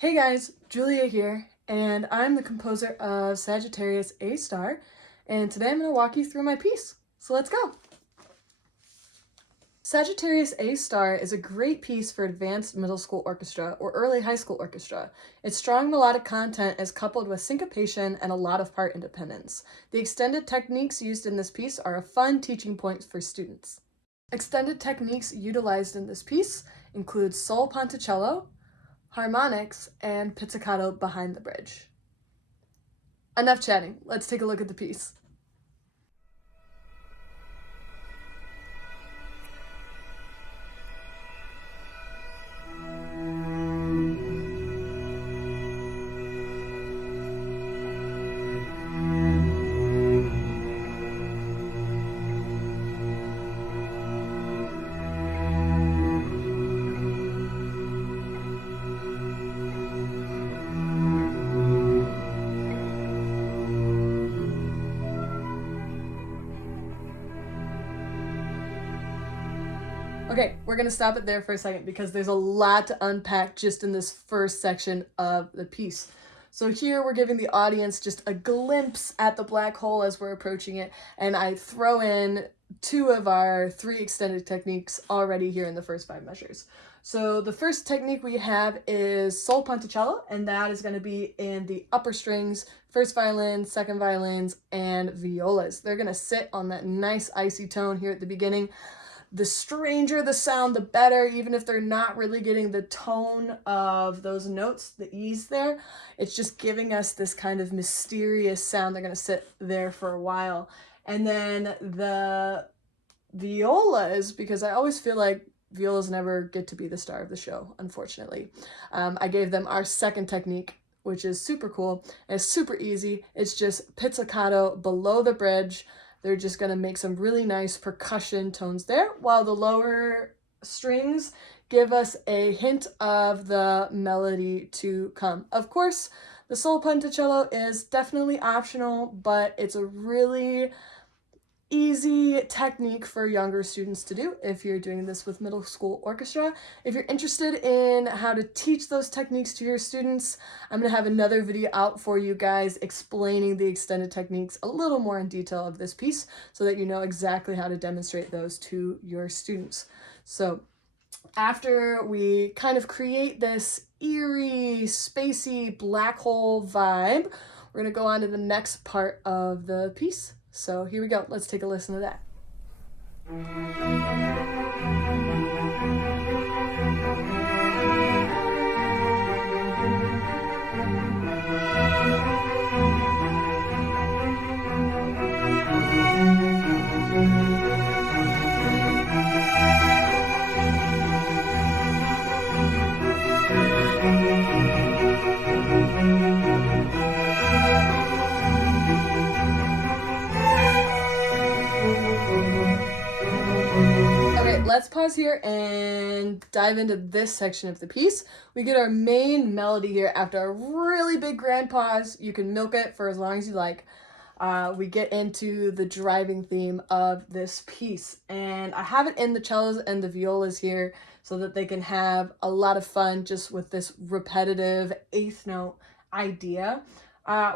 Hey guys, Julia here, and I'm the composer of Sagittarius A star, and today I'm going to walk you through my piece. So let's go! Sagittarius A star is a great piece for advanced middle school orchestra or early high school orchestra. Its strong melodic content is coupled with syncopation and a lot of part independence. The extended techniques used in this piece are a fun teaching point for students. Extended techniques utilized in this piece include solo ponticello, harmonics, and pizzicato behind the bridge. Enough chatting, let's take a look at the piece. Okay, we're gonna stop it there for a second because there's a lot to unpack just in this first section of the piece. So here we're giving the audience just a glimpse at the black hole as we're approaching it, and I throw in two of our three extended techniques already here in the first 5 measures. So the first technique we have is solo ponticello, and that is going to be in the upper strings, first violin, second violins, and violas. They're going to sit on that nice icy tone here at the beginning. The stranger the sound, the better, even if they're not really getting the tone of those notes, the E's there. It's just giving us this kind of mysterious sound. They're going to sit there for a while. And then the violas, because I always feel like violas never get to be the star of the show, unfortunately. I gave them our second technique, which is super cool. And it's super easy. It's just pizzicato below the bridge. They're just going to make some really nice percussion tones there, while the lower strings give us a hint of the melody to come. Of course, the solo ponticello is definitely optional, but it's a really easy technique for younger students to do if you're doing this with middle school orchestra. If you're interested in how to teach those techniques to your students, I'm going to have another video out for you guys explaining the extended techniques a little more in detail of this piece so that you know exactly how to demonstrate those to your students. So after we kind of create this eerie, spacey black hole vibe, we're going to go on to the next part of the piece. So here we go. Let's take a listen to that. Let's pause here and dive into this section of the piece. We get our main melody here after a really big grand pause. You can milk it for as long as you like. We get into the driving theme of this piece, and I have it in the cellos and the violas here so that they can have a lot of fun just with this repetitive eighth note idea.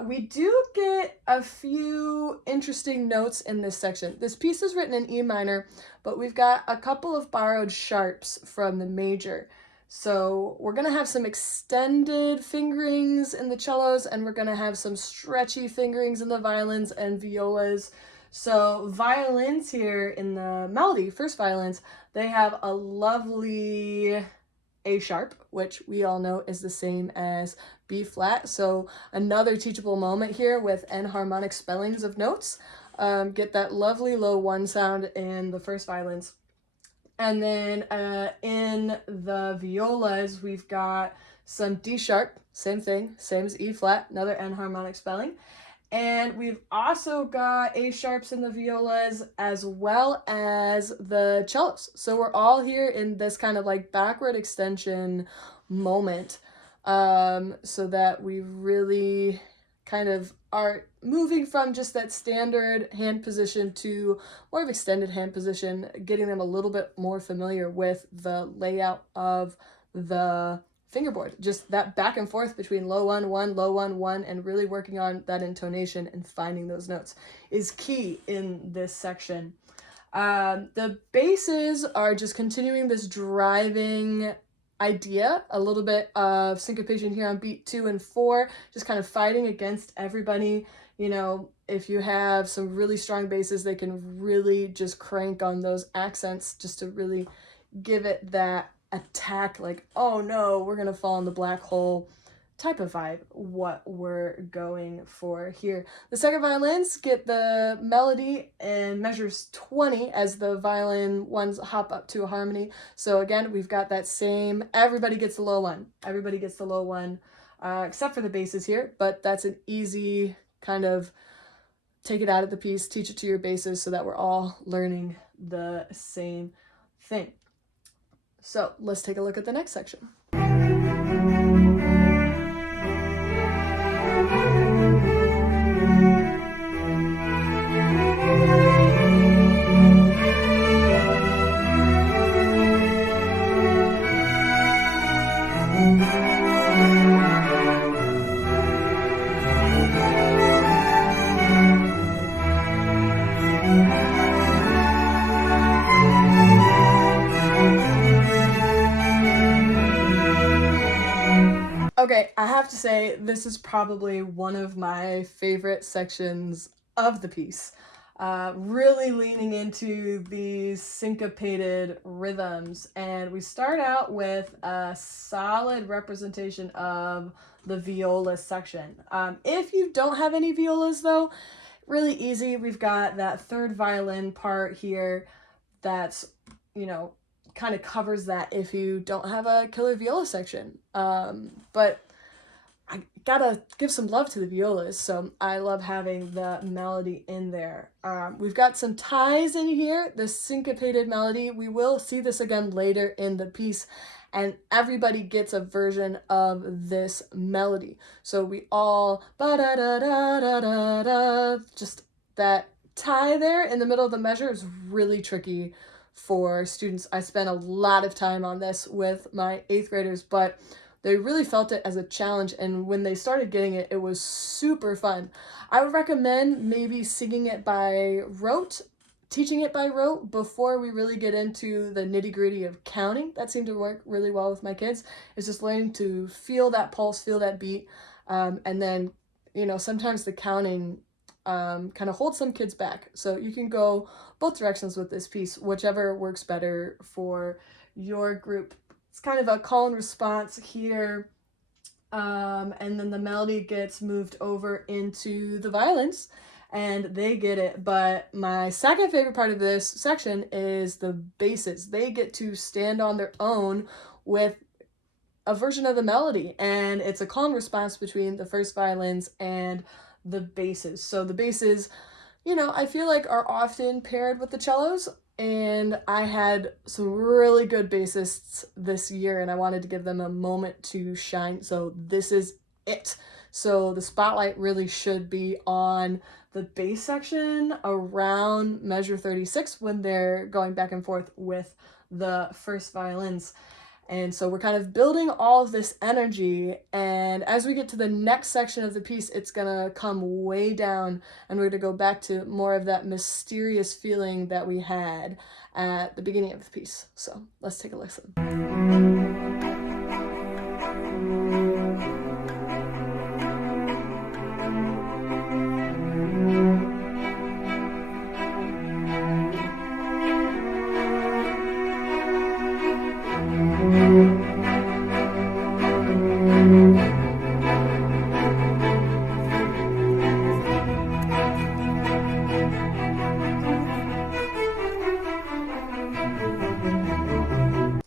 We do get a few interesting notes in this section. This piece is written in E minor, but we've got a couple of borrowed sharps from the major. So we're going to have some extended fingerings in the cellos, and we're going to have some stretchy fingerings in the violins and violas. So violins here in the melody, first violins, they have a lovely A sharp, which we all know is the same as B flat. So another teachable moment here with enharmonic spellings of notes. Get that lovely low 1 sound in the first violins. And then in the violas, we've got some D sharp, same thing, same as E flat, another enharmonic spelling. And we've also got A sharps in the violas as well as the cellos. So we're all here in this kind of like backward extension moment, so that we really kind of are moving from just that standard hand position to more of extended hand position, getting them a little bit more familiar with the layout of the fingerboard. Just that back and forth between low 1, 1, low 1, 1, and really working on that intonation and finding those notes is key in this section. The basses are just continuing this driving idea, a little bit of syncopation here on beat 2 and 4, just kind of fighting against everybody. You know, if you have some really strong basses, they can really just crank on those accents just to really give it that attack, like, oh no, we're gonna fall in the black hole type of vibe, what we're going for here. The second violins get the melody in measures 20 as the violin ones hop up to a harmony. So again, we've got that same, everybody gets the low 1. Everybody gets the low 1, except for the basses here, but that's an easy kind of take it out of the piece, teach it to your basses so that we're all learning the same thing. So let's take a look at the next section. Okay, I have to say, this is probably one of my favorite sections of the piece. Really leaning into these syncopated rhythms. And we start out with a solid representation of the viola section. If you don't have any violas though, really easy. We've got that third violin part here that's, you know, kind of covers that if you don't have a killer viola section. But I gotta give some love to the violas, so I love having the melody in there. We've got some ties in here, the syncopated melody. We will see this again later in the piece, and everybody gets a version of this melody. So we all ba-da-da-da-da-da-da, just that tie there in the middle of the measure is really tricky for students. I spent a lot of time on this with my 8th graders, but they really felt it as a challenge, and when they started getting it, it was super fun. I would recommend maybe singing it by rote, teaching it by rote before we really get into the nitty-gritty of counting. That seemed to work really well with my kids. It's just learning to feel that pulse, feel that beat, and then, you know, sometimes the counting kind of holds some kids back. So you can go both directions with this piece, whichever works better for your group. It's kind of a call and response here, and then the melody gets moved over into the violins, and they get it. But my second favorite part of this section is the basses. They get to stand on their own with a version of the melody, and it's a call and response between the first violins and the basses. So the basses, you know, I feel like are often paired with the cellos, and I had some really good bassists this year, and I wanted to give them a moment to shine. So this is it. So the spotlight really should be on the bass section around measure 36 when they're going back and forth with the first violins. And so we're kind of building all of this energy, and as we get to the next section of the piece, it's gonna come way down, and we're gonna go back to more of that mysterious feeling that we had at the beginning of the piece. So let's take a listen.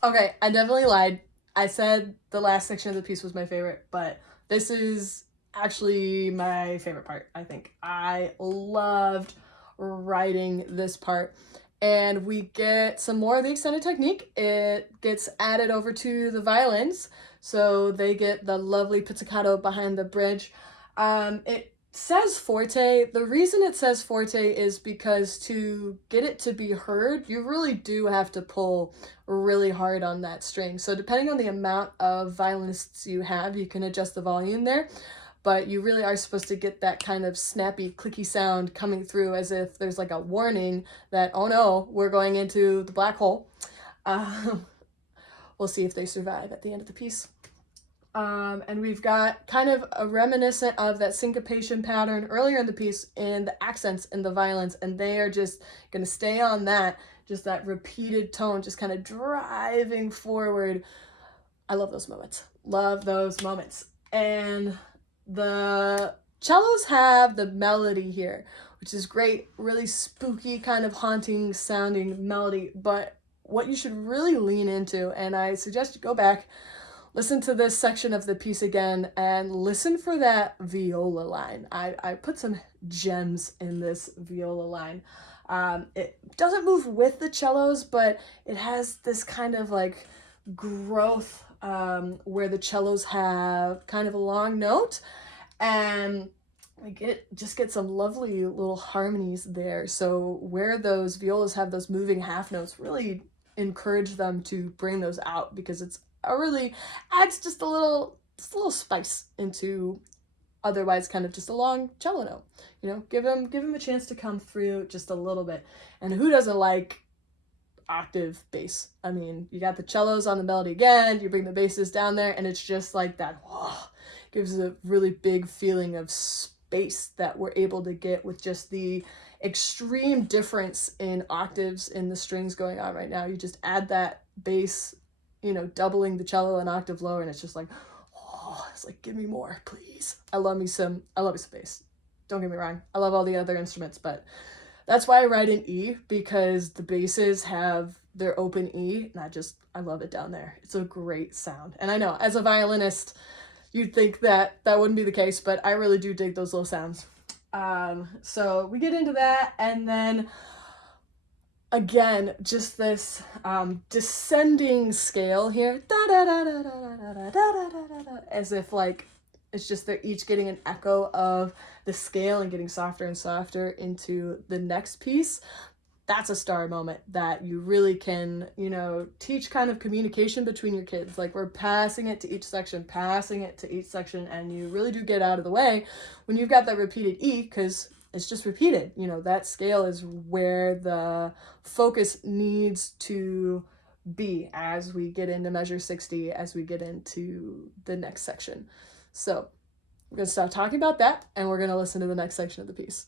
Okay, I definitely lied. I said the last section of the piece was my favorite, but this is actually my favorite part, I think. I loved writing this part. And we get some more of the extended technique. It gets added over to the violins, so they get the lovely pizzicato behind the bridge. It says forte. The reason it says forte is because to get it to be heard, you really do have to pull really hard on that string. So depending on the amount of violinists you have, you can adjust the volume there, but you really are supposed to get that kind of snappy, clicky sound coming through as if there's like a warning that, oh no, we're going into the black hole. We'll see if they survive at the end of the piece. And we've got kind of a reminiscent of that syncopation pattern earlier in the piece in the accents and the violins, and they are just going to stay on that, just that repeated tone, just kind of driving forward. I love those moments. Love those moments. And the cellos have the melody here, which is great, really spooky, kind of haunting sounding melody. But what you should really lean into, and I suggest you go back, listen to this section of the piece again and listen for that viola line. I put some gems in this viola line. It doesn't move with the cellos, but it has this kind of like growth where the cellos have kind of a long note, and we just get some lovely little harmonies there. So where those violas have those moving half notes, really encourage them to bring those out, because it's really adds just a little spice into otherwise kind of just a long cello note. You know, give him a chance to come through just a little bit. And who doesn't like octave bass? I mean, you got the cellos on the melody again, you bring the basses down there, and it's just like that, whoa, gives a really big feeling of space that we're able to get with just the extreme difference in octaves in the strings going on right now. You just add that bass, you know, doubling the cello an octave lower, and it's just like, oh, it's like, give me more, please. I love me some bass. Don't get me wrong, I love all the other instruments, but that's why I write in E, because the basses have their open E, and I love it down there. It's a great sound. And I know, as a violinist, you'd think that wouldn't be the case, but I really do dig those little sounds. So we get into that, and then again, just this descending scale here, as if like it's just they're each getting an echo of the scale and getting softer and softer into the next piece. That's a star moment that you really can, you know, teach kind of communication between your kids. Like, we're passing it to each section, and you really do get out of the way when you've got that repeated E, because it's just repeated. You know, that scale is where the focus needs to be as we get into measure 60, as we get into the next section. So we're going to stop talking about that, and we're going to listen to the next section of the piece.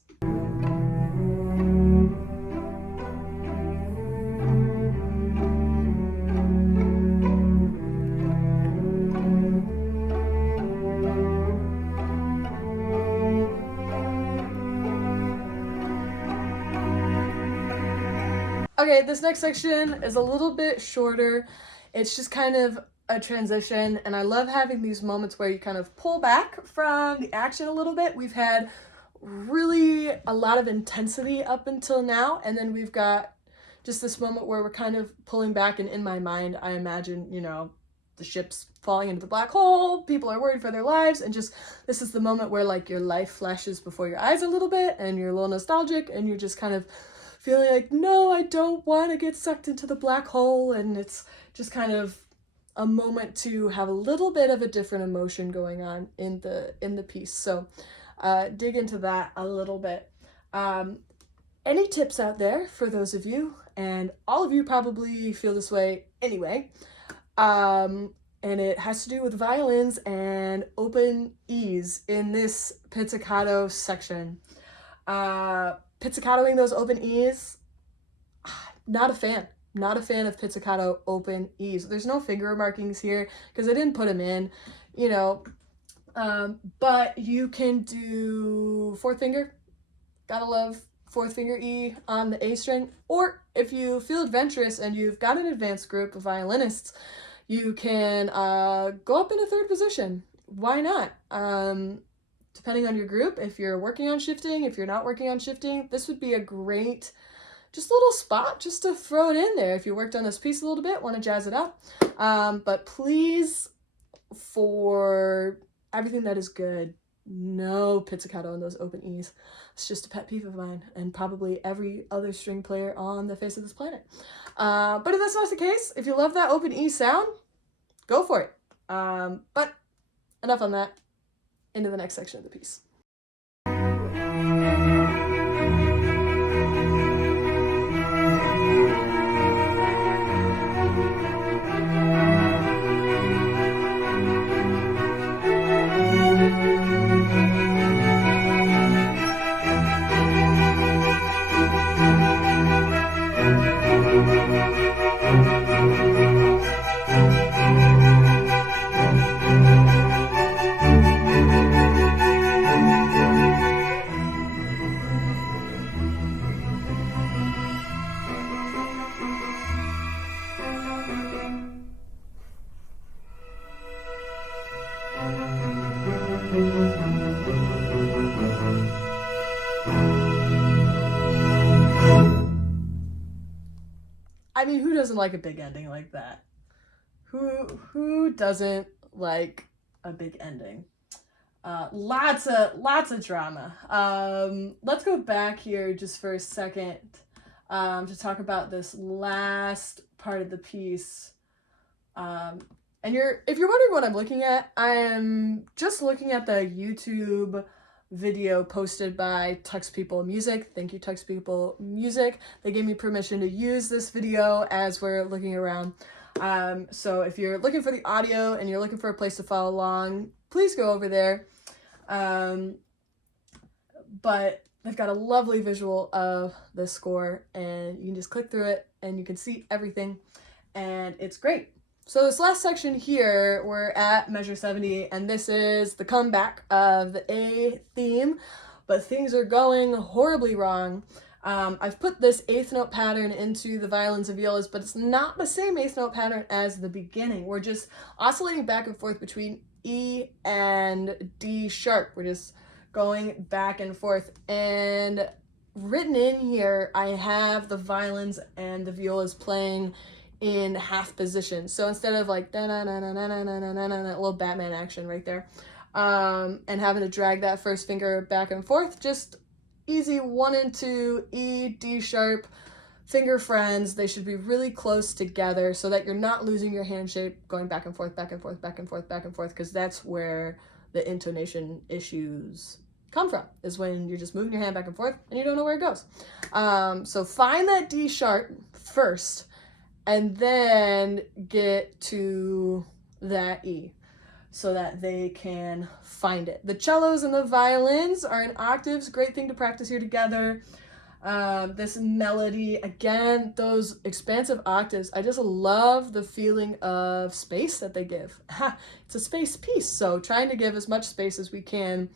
Okay, this next section is a little bit shorter. It's just kind of a transition, and I love having these moments where you kind of pull back from the action a little bit. We've had really a lot of intensity up until now, and then we've got just this moment where we're kind of pulling back, and in my mind, I imagine, you know, the ship's falling into the black hole, people are worried for their lives, and just this is the moment where like your life flashes before your eyes a little bit, and you're a little nostalgic, and you're just kind of feeling like, no, I don't want to get sucked into the black hole. And it's just kind of a moment to have a little bit of a different emotion going on in the piece. So dig into that a little bit. Any tips out there for those of you, and all of you probably feel this way anyway, and it has to do with violins and open E's in this pizzicato section. Pizzicatoing those open E's, not a fan of pizzicato open E's. There's no finger markings here because I didn't put them in, you know, but you can do fourth finger. Gotta love fourth finger E on the A string. Or if you feel adventurous and you've got an advanced group of violinists, you can go up in a third position. Why not? Depending on your group, if you're working on shifting, if you're not working on shifting, this would be a great, just little spot just to throw it in there. If you worked on this piece a little bit, want to jazz it up. But please, for everything that is good, No pizzicato in those open E's. It's just a pet peeve of mine, and probably every other string player on the face of this planet. But if that's not the case, if you love that open E sound, go for it. But enough on that. Into the next section of the piece. I mean, who doesn't like a big ending like that? Who doesn't like a big ending? Lots of drama. Let's go back here just for a second to talk about this last part of the piece. And if you're wondering what I'm looking at, I am just looking at the YouTube video posted by TUX People Music. Thank you, TUX People Music. They gave me permission to use this video as we're looking around. So if you're looking for the audio and you're looking for a place to follow along, please go over there. But they've got a lovely visual of the score, and you can just click through it and you can see everything, and it's great. So this last section here, we're at measure 70, and this is the comeback of the A theme, but things are going horribly wrong. I've put this eighth note pattern into the violins and violas, but it's not the same eighth note pattern as the beginning. We're just oscillating back and forth between E and D sharp. We're just going back and forth. And written in here, I have the violins and the violas playing in half position. So instead of like da na na na na na na na na na, little Batman action right there, and having to drag that first finger back and forth, just easy 1 and 2, E, D sharp, finger friends. They should be really close together so that you're not losing your hand shape going back and forth, back and forth, back and forth, back and forth, because that's where the intonation issues come from, is when you're just moving your hand back and forth and you don't know where it goes. So find that D sharp first, and then get to that E so that they can find it. The cellos and the violins are in octaves. Great thing to practice here together. This melody, again, those expansive octaves, I just love the feeling of space that they give. It's a space piece, so trying to give as much space as we can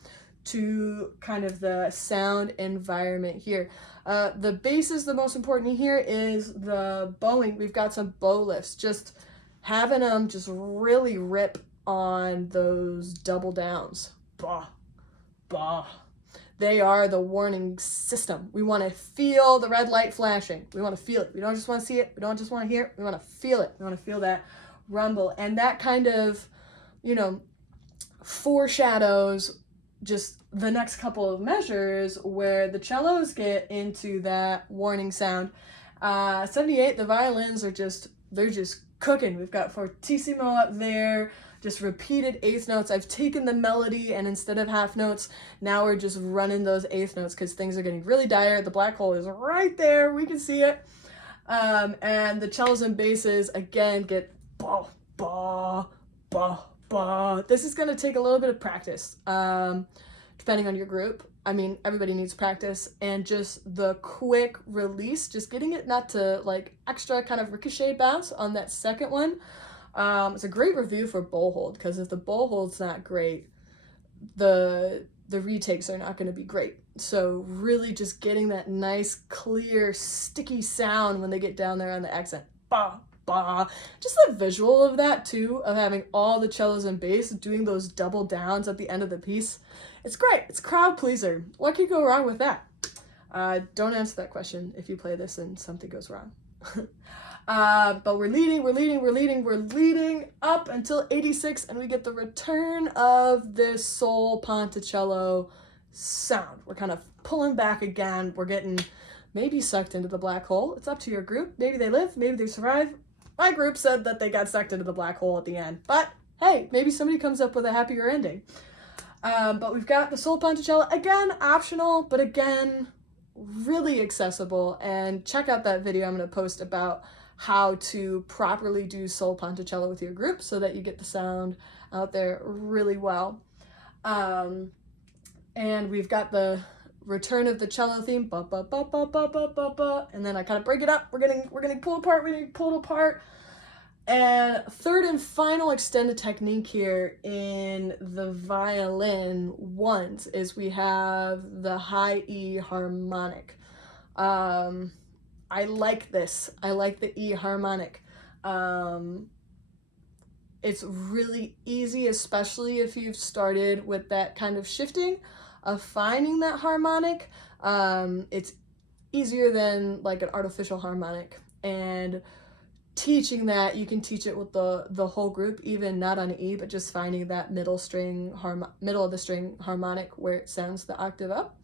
to kind of the sound environment here. The bass is the most important here, is the bowing. We've got some bow lifts, just having them just really rip on those double downs. Bah, bah. They are the warning system. We want to feel the red light flashing. We want to feel it. We don't just want to see it. We don't just want to hear it. We want to feel it. We want to feel that rumble. And that kind of, foreshadows just the next couple of measures where the cellos get into that warning sound. 78, the violins are they're just cooking. We've got fortissimo up there, just repeated eighth notes. I've taken the melody, and instead of half notes, now we're just running those eighth notes because things are getting really dire. The black hole is right there. We can see it. And the cellos and basses, again, get bah, bah, bah, bah. This is going to take a little bit of practice, depending on your group. I mean, everybody needs practice, and just the quick release, just getting it not to like extra kind of ricochet bounce on that second one. It's a great review for bow hold, because if the bow hold's not great, the retakes are not going to be great. So really just getting that nice, clear, sticky sound when they get down there on the accent. Bah, bah. Just the visual of that too, of having all the cellos and bass doing those double downs at the end of the piece. It's great. It's crowd pleaser. What could go wrong with that? Don't answer that question if you play this and something goes wrong. But we're leading up until 86, and we get the return of this sol ponticello sound. We're kind of pulling back again. We're getting maybe sucked into the black hole. It's up to your group. Maybe they live, maybe they survive. My group said that they got sucked into the black hole at the end, but hey, maybe somebody comes up with a happier ending. But we've got the sol ponticello, again, optional, but again, really accessible. And check out that video I'm going to post about how to properly do sol ponticello with your group so that you get the sound out there really well. And we've got the return of the cello theme, ba ba ba ba ba ba ba ba, and then I kind of break it up. We're getting pulled apart. And third and final extended technique here in the violin ones is we have the high E harmonic. I like this. I like the E harmonic. It's really easy, especially if you've started with that kind of shifting of finding that harmonic. It's easier than like an artificial harmonic, and teaching that, you can teach it with the whole group, even not on E, but just finding that middle of the string harmonic where it sounds the octave up.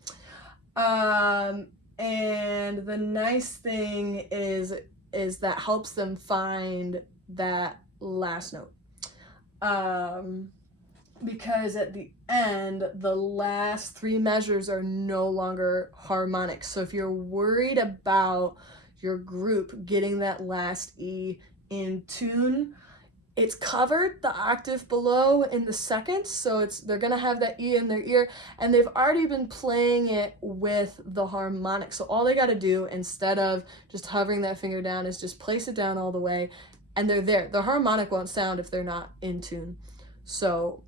And the nice thing is that helps them find that last note. Because at the end, the last three measures are no longer harmonic. So if you're worried about your group getting that last E in tune, it's covered the octave below in the second, so they're gonna have that E in their ear, and they've already been playing it with the harmonic. So all they gotta do, instead of just hovering that finger down, is just place it down all the way, and they're there. The harmonic won't sound if they're not in tune. So,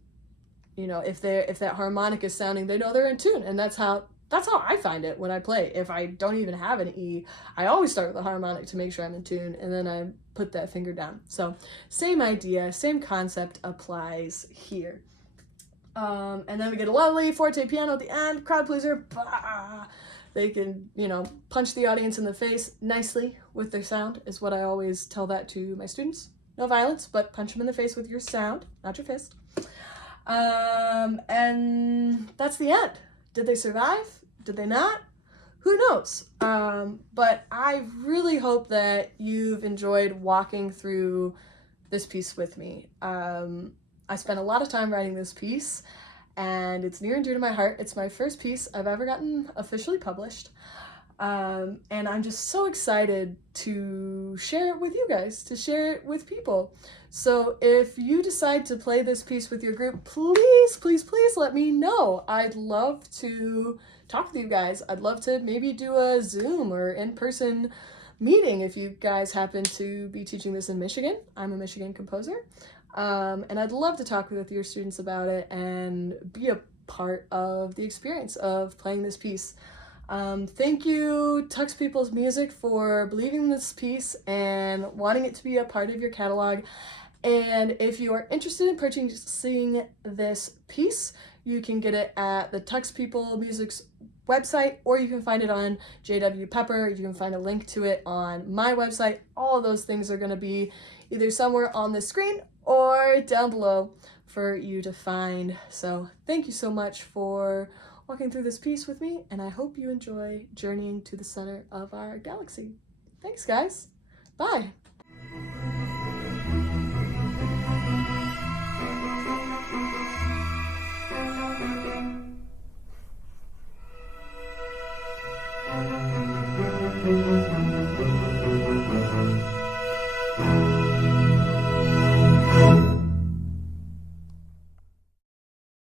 you know, if that harmonic is sounding, they know they're in tune, and that's how I find it when I play. If I don't even have an E, I always start with the harmonic to make sure I'm in tune, and then I put that finger down. So same idea, same concept applies here. And then we get a lovely forte piano at the end, crowd pleaser. Bah! They can, you know, punch the audience in the face nicely with their sound, is what I always tell that to my students. No violence, but punch them in the face with your sound, not your fist. And that's the end. Did they survive? Did they not? Who knows? But I really hope that you've enjoyed walking through this piece with me. I spent a lot of time writing this piece, and it's near and dear to my heart. It's my first piece I've ever gotten officially published. And I'm just so excited to share it with you guys, to share it with people. So if you decide to play this piece with your group, please, please, please let me know. I'd love to talk with you guys. I'd love to maybe do a Zoom or in-person meeting if you guys happen to be teaching this in Michigan. I'm a Michigan composer. And I'd love to talk with your students about it and be a part of the experience of playing this piece. Thank you, TUX People's Music, for believing in this piece and wanting it to be a part of your catalog. And if you are interested in purchasing this piece, you can get it at the TUX People Music's website, or you can find it on JW Pepper. You can find a link to it on my website. All of those things are going to be either somewhere on the screen or down below for you to find. So thank you so much for walking through this piece with me, and I hope you enjoy journeying to the center of our galaxy. Thanks, guys. Bye.